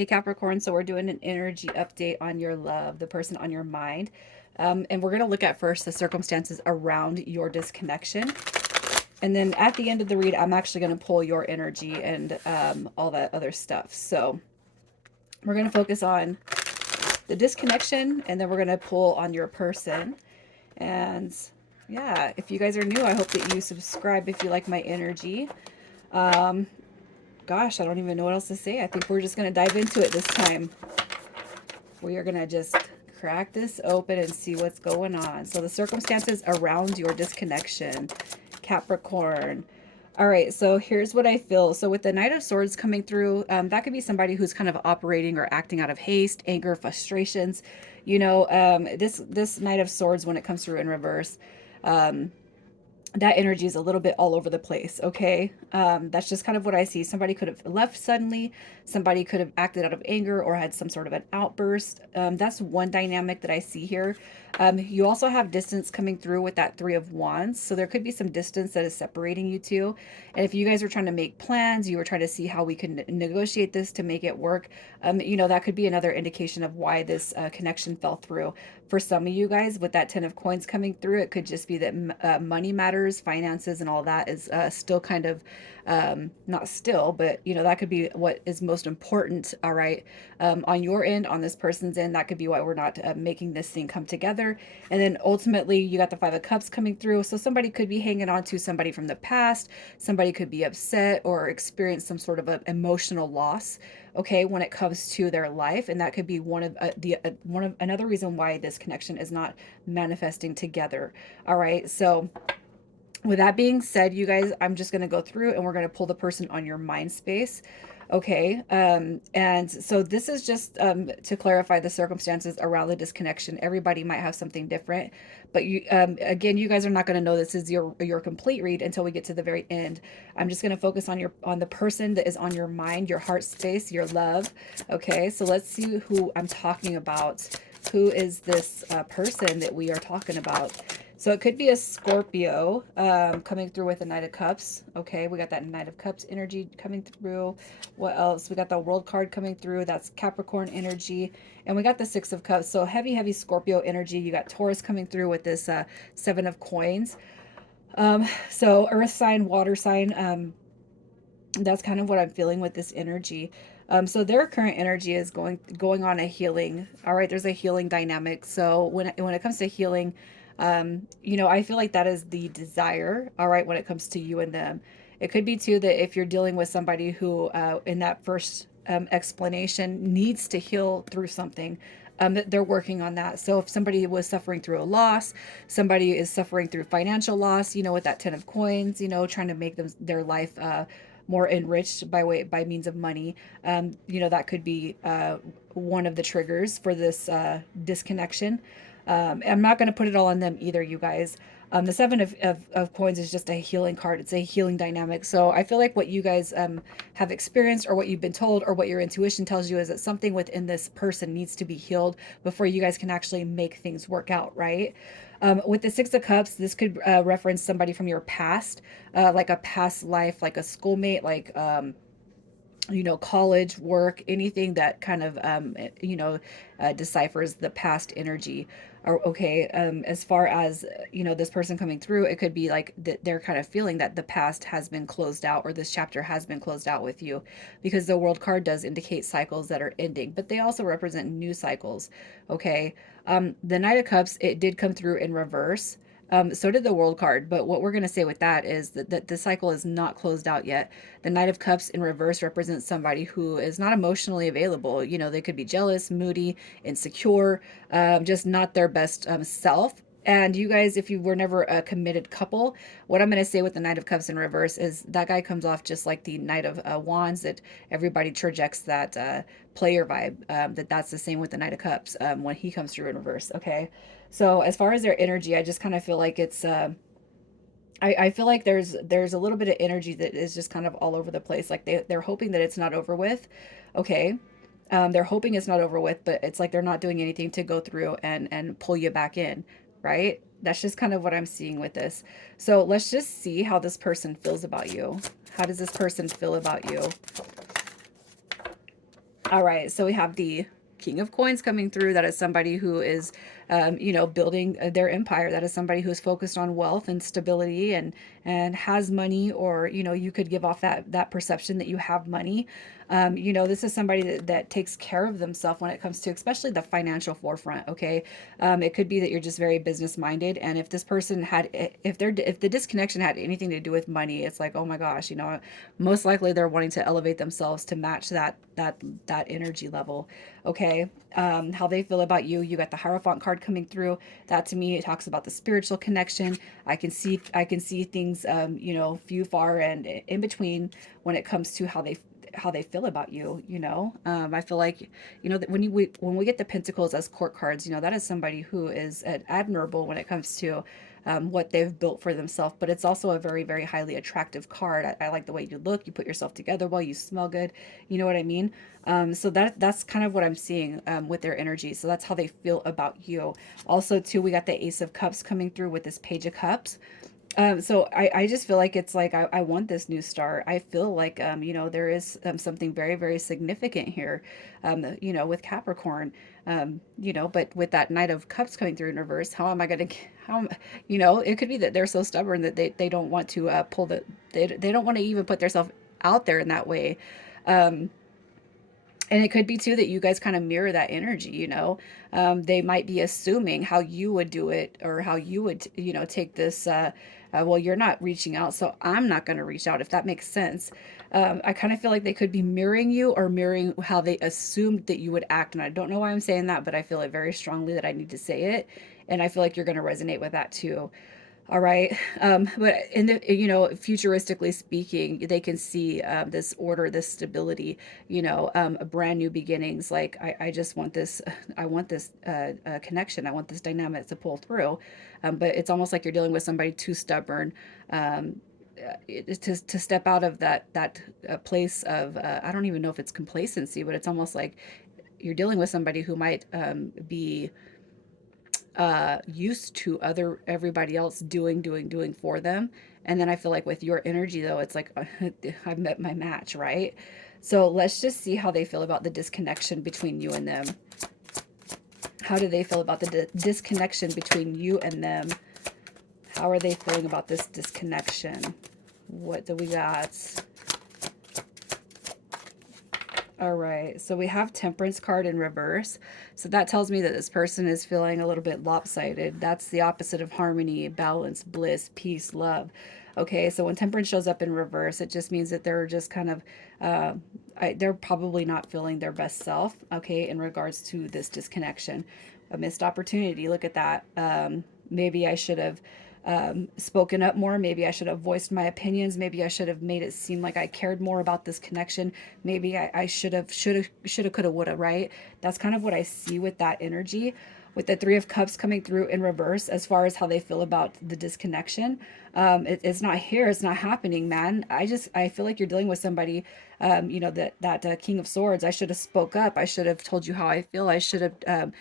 Okay, Capricorn, so we're doing an energy update on your love, the person on your mind. And we're going to look at first the circumstances around your disconnection. And then at the end of the read, I'm actually going to pull your energy and all that other stuff. So we're going to focus on the disconnection, and then we're going to pull on your person. And yeah, if you guys are new, I hope that you subscribe if you like my energy. Um, Gosh, I don't even know what else to say. I think we're just going to dive into it this time. We are going to just crack this open and see what's going on. So the circumstances around your disconnection, Capricorn. All right, so here's what I feel. So with the Knight of Swords coming through, that could be somebody who's kind of operating or acting out of haste, anger, frustrations. You know, this Knight of Swords, when it comes through in reverse, um, that energy is a little bit all over the place. Okay. That's just kind of what I see. Somebody could have left suddenly. Somebody could have acted out of anger or had some sort of an outburst. That's one dynamic that I see here. You also have distance coming through with that Three of Wands. So there could be some distance that is separating you two. And if you guys are trying to make plans, you were trying to see how we can negotiate this to make it work. You know, that could be another indication of why this connection fell through. For some of you guys, with that Ten of Coins coming through, it could just be that money matters, finances, and all that is still kind of, not still, but you know, that could be what is most important. All right. On your end, on this person's end, that could be why we're not making this thing come together. And then ultimately, you got the Five of Cups coming through. So somebody could be hanging on to somebody from the past. Somebody could be upset or experience some sort of an emotional loss, okay, when it comes to their life. And that could be one of another reason why this connection is not manifesting together. All right, so with that being said, you guys, I'm just going to go through and we're going to pull the person on your mind space. Okay. And so this is just to clarify the circumstances around the disconnection. Everybody might have something different, but you, again, you guys are not going to know this is your complete read until we get to the very end. I'm just going to focus on the person that is on your mind, your heart space, your love. Okay. So let's see who I'm talking about. Who is this person that we are talking about? So it could be a Scorpio coming through with the Knight of Cups. Okay, we got that Knight of Cups energy coming through. What else? We got the World card coming through. That's Capricorn energy. And we got the Six of Cups. So heavy, heavy Scorpio energy. You got Taurus coming through with this Seven of Coins. So Earth sign, water sign. That's kind of what I'm feeling with this energy. So their current energy is going on a healing. All right, there's a healing dynamic. So when it comes to healing, you know, I feel like that is the desire. All right, when it comes to you and them, it could be too that if you're dealing with somebody who, in that first explanation, needs to heal through something. That they're working on that. So if somebody was suffering through a loss, somebody is suffering through financial loss, you know, with that Ten of Coins, you know, trying to make their life more enriched by means of money. You know, that could be one of the triggers for this disconnection. I'm not going to put it all on them either, you guys. The Seven of Coins is just a healing card. It's a healing dynamic. So I feel like what you guys have experienced or what you've been told or what your intuition tells you is that something within this person needs to be healed before you guys can actually make things work out, right? With the Six of Cups, this could reference somebody from your past, like a past life, like a schoolmate, like you know, college, work, anything that kind of, you know, deciphers the past energy. Or, okay, as far as, you know, this person coming through, it could be like they're kind of feeling that the past has been closed out or this chapter has been closed out with you, because the World card does indicate cycles that are ending, but they also represent new cycles. Okay. The Knight of Cups, it did come through in reverse. So did the World card, but what we're going to say with that is that the cycle is not closed out yet. The Knight of Cups in reverse represents somebody who is not emotionally available. You know, they could be jealous, moody, insecure, just not their best self. And you guys, if you were never a committed couple, what I'm going to say with the Knight of Cups in reverse is that guy comes off just like the Knight of Wands, that everybody projects that player vibe. That's the same with the Knight of Cups when he comes through in reverse. Okay. So as far as their energy, I just kind of feel like it's I feel like there's a little bit of energy that is just kind of all over the place. Like they're hoping that it's not over with. Okay. They're hoping it's not over with, but it's like they're not doing anything to go through and pull you back in, right? That's just kind of what I'm seeing with this. So let's just see how this person feels about you. How does this person feel about you? All right, so we have the King of Coins coming through. That is somebody who is, building their empire. That is somebody who is focused on wealth and stability and has money, or you could give off that perception that you have money. This is somebody that takes care of themselves when it comes to especially the financial forefront. Okay, it could be that you're just very business minded, and if this person had, if the disconnection had anything to do with money, it's like, oh my gosh, most likely they're wanting to elevate themselves to match that energy level. Okay, how they feel about you. You got the Hierophant card coming through. That to me, it talks about the spiritual connection. I can see things, few, far, and in between when it comes to how they feel about you. I feel like, that when we get the Pentacles as court cards, that is somebody who is admirable when it comes to what they've built for themselves. But it's also a very, very highly attractive card. I like the way you look. You put yourself together well. You smell good. You know what I mean? So that's kind of what I'm seeing with their energy. So that's how they feel about you. Also, too, we got the Ace of Cups coming through with this Page of Cups. So I just feel like it's like I want this new start. I feel like there is something very, very significant here, with Capricorn, but with that Knight of Cups coming through in reverse, how am I gonna it could be that they're so stubborn that they don't want to they don't want to even put themselves out there in that way. Um, and it could be too that you guys kind of mirror that energy. They might be assuming how you would do it, or how you would take this, well, you're not reaching out, so I'm not going to reach out, if that makes sense. I kind of feel like they could be mirroring you, or mirroring how they assumed that you would act. And I don't know why I'm saying that, but I feel it very strongly that I need to say it, and I feel like you're going to resonate with that too. All right. But in the, futuristically speaking, they can see this order, this stability, a brand new beginnings. Like, I just want this, I want this connection. I want this dynamic to pull through. But it's almost like you're dealing with somebody too stubborn, to step out of that place of, I don't even know if it's complacency, but it's almost like you're dealing with somebody who might be used to everybody else doing for them. And then I feel like with your energy, though, it's like I've met my match, right? So let's just see how they feel about the disconnection between you and them. How do they feel about the disconnection between you and them? How are they feeling about this disconnection? What do we got? All right, so we have Temperance card in reverse. So that tells me that this person is feeling a little bit lopsided. That's the opposite of harmony, balance, bliss, peace, love. Okay, so when Temperance shows up in reverse, it just means that they're just kind of, they're probably not feeling their best self, okay, in regards to this disconnection. A missed opportunity, look at that. Maybe I should have spoken up more. Maybe I should have voiced my opinions. Maybe I should have made it seem like I cared more about this connection. Maybe I should have, could have, would have, right? That's kind of what I see with that energy. With the Three of Cups coming through in reverse, as far as how they feel about the disconnection, it's not here. It's not happening, man. I feel like you're dealing with somebody, that King of Swords. I should have spoke up. I should have told you how I feel. I should have,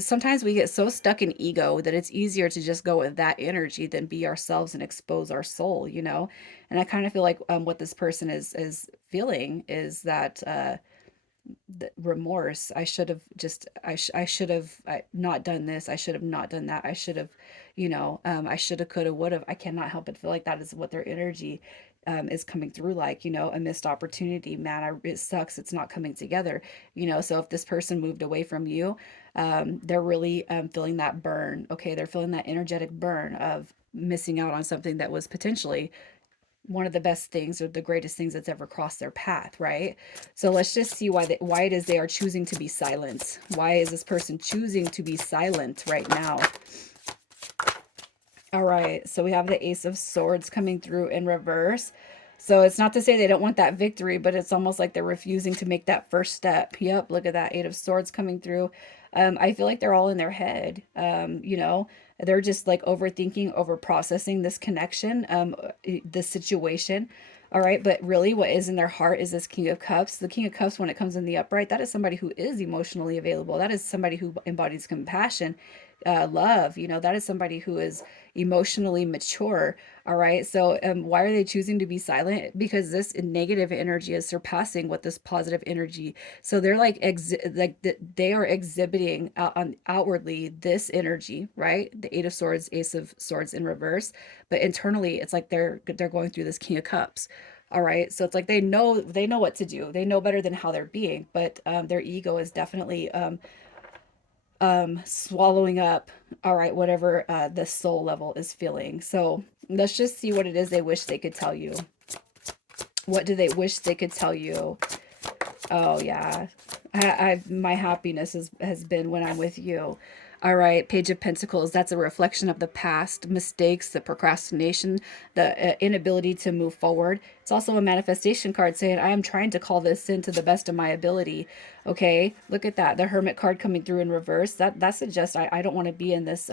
sometimes we get so stuck in ego that it's easier to just go with that energy than be ourselves and expose our soul. And I kind of feel like what this person is feeling is that the remorse. I should have just I should have not done this. I should have not done that. I should have, I should have, could have, would have. I cannot help but feel like that is what their energy is coming through, like, a missed opportunity, man. It sucks, it's not coming together. So if this person moved away from you, they're really feeling that burn. Okay, they're feeling that energetic burn of missing out on something that was potentially one of the best things, or the greatest things that's ever crossed their path, right? So let's just see why it is they are choosing to be silent. Why is this person choosing to be silent right now? All right, so we have the Ace of Swords coming through in reverse. So it's not to say they don't want that victory, but it's almost like they're refusing to make that first step. Yep, look at that Eight of Swords coming through. I feel like they're all in their head. They're just like overthinking, over processing this connection, the situation. All right, but really what is in their heart is this King of Cups. The King of Cups, when it comes in the upright, that is somebody who is emotionally available. That is somebody who embodies compassion. love. You know, that is somebody who is emotionally mature. All right. So why are they choosing to be silent? Because this negative energy is surpassing what this positive energy. So they're like they are exhibiting on outwardly this energy, right? The Eight of Swords, Ace of Swords in reverse, but internally it's like they're going through this King of Cups. All right. So it's like they know what to do. They know better than how they're being, but their ego is definitely swallowing up, all right, whatever the soul level is feeling. So let's just see what it is they wish they could tell you. What do they wish they could tell you? Oh yeah, my happiness has been when I'm with you. All right, Page of Pentacles. That's a reflection of the past mistakes, the procrastination, the inability to move forward. It's also a manifestation card saying, I am trying to call this in to the best of my ability. Okay, look at that. The Hermit card coming through in reverse. That suggests I don't want to be in this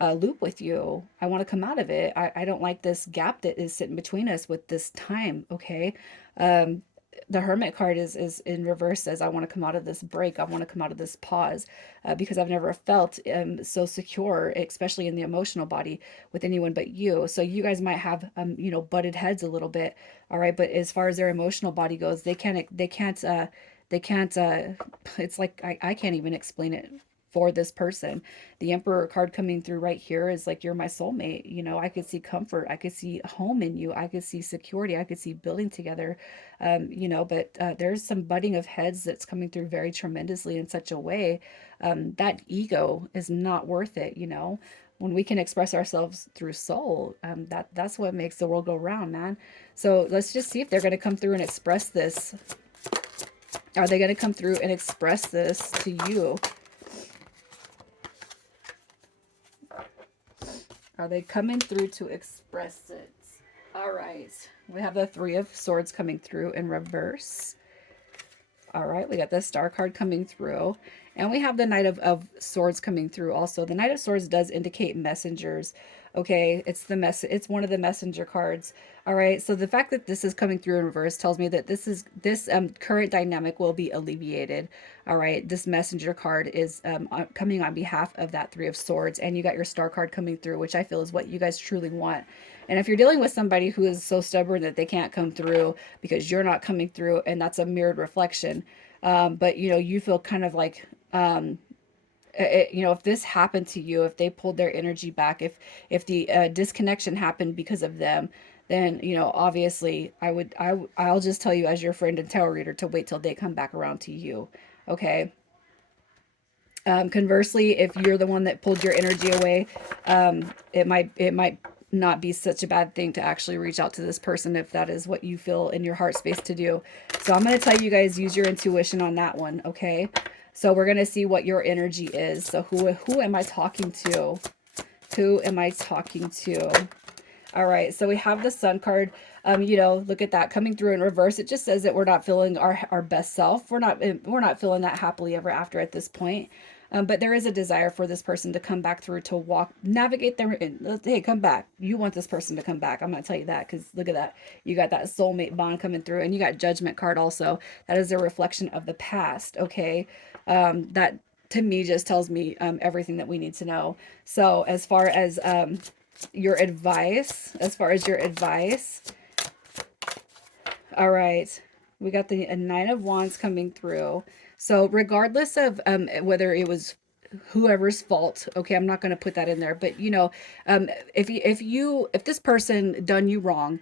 loop with you. I want to come out of it. I don't like this gap that is sitting between us with this time. Okay. Um, the Hermit card is in reverse, says I want to come out of this break, I want to come out of this pause, because I've never felt so secure, especially in the emotional body, with anyone but you. So you guys might have butted heads a little bit, all right, but as far as their emotional body goes, they can't it's like I can't even explain it for this person. The Emperor card coming through right here is like, you're my soulmate. You know, I could see comfort, I could see home in you, I could see security, I could see building together. But there's some butting of heads that's coming through very tremendously in such a way that ego is not worth it. When we can express ourselves through soul, that's what makes the world go round, man. So let's just see if they're going to come through and express this. Are they going to come through and express this to you? Are they coming through to express it? All right. We have the Three of Swords coming through in reverse. All right. We got the Star card coming through. And we have the Knight of Swords coming through also. The Knight of Swords does indicate messengers. Okay. It's one of the messenger cards. All right. So the fact that this is coming through in reverse tells me that this current dynamic will be alleviated. All right. This messenger card is coming on behalf of that Three of Swords. And you got your Star card coming through, which I feel is what you guys truly want. And if you're dealing with somebody who is so stubborn that they can't come through because you're not coming through, and that's a mirrored reflection, but you feel kind of like, if this happened to you, if they pulled their energy back, if the disconnection happened because of them, then obviously I'll just tell you as your friend and tarot reader to wait till they come back around to you. Okay. Conversely, if you're the one that pulled your energy away, it might not be such a bad thing to actually reach out to this person if that is what you feel in your heart space to do. So I'm going to tell you guys, use your intuition on that one, okay? So we're going to see what your energy is. So who am I talking to? Who am I talking to? All right, so we have the Sun card. Look at that coming through in reverse. It just says that we're not feeling our best self. We're not feeling that happily ever after at this point. But there is a desire for this person to come back through, to navigate their. Hey, come back. You want this person to come back. I'm gonna tell you that, because look at that. You got that soulmate bond coming through, and you got Judgment card also. That is a reflection of the past. Okay, that to me just tells me everything that we need to know. So as far as your advice, all right, we got the Nine of Wands coming through. So regardless of whether it was whoever's fault, okay, I'm not going to put that in there, but if this person done you wrong,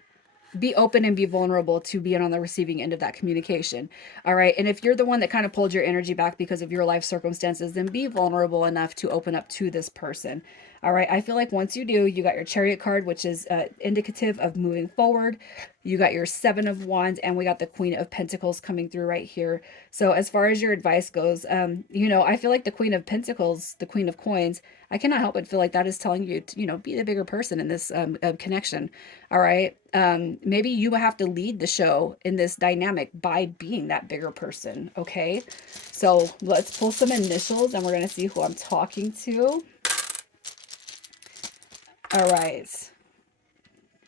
be open and be vulnerable to being on the receiving end of that communication. All right. And if you're the one that kind of pulled your energy back because of your life circumstances, then be vulnerable enough to open up to this person. All right. I feel like once you do, you got your Chariot card, which is indicative of moving forward. You got your Seven of Wands, and we got the Queen of Pentacles coming through right here. So as far as your advice goes, I feel like the Queen of Pentacles, the Queen of Coins, I cannot help but feel like that is telling you to, be the bigger person in this connection. All right. Maybe you have to lead the show in this dynamic by being that bigger person. Okay. So let's pull some initials, and we're going to see who I'm talking to. All right.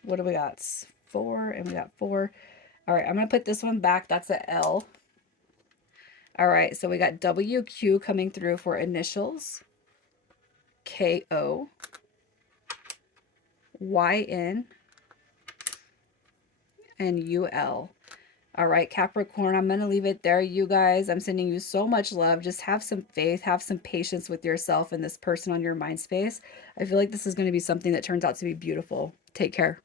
What do we got? 4, and we got 4. All right. I'm going to put this one back. That's a L. All right. So we got WQ coming through for initials. KOYN and UL. All right, Capricorn, I'm going to leave it there, you guys. I'm sending you so much love. Just have some faith, have some patience with yourself and this person on your mind space. I feel like this is going to be something that turns out to be beautiful. Take care.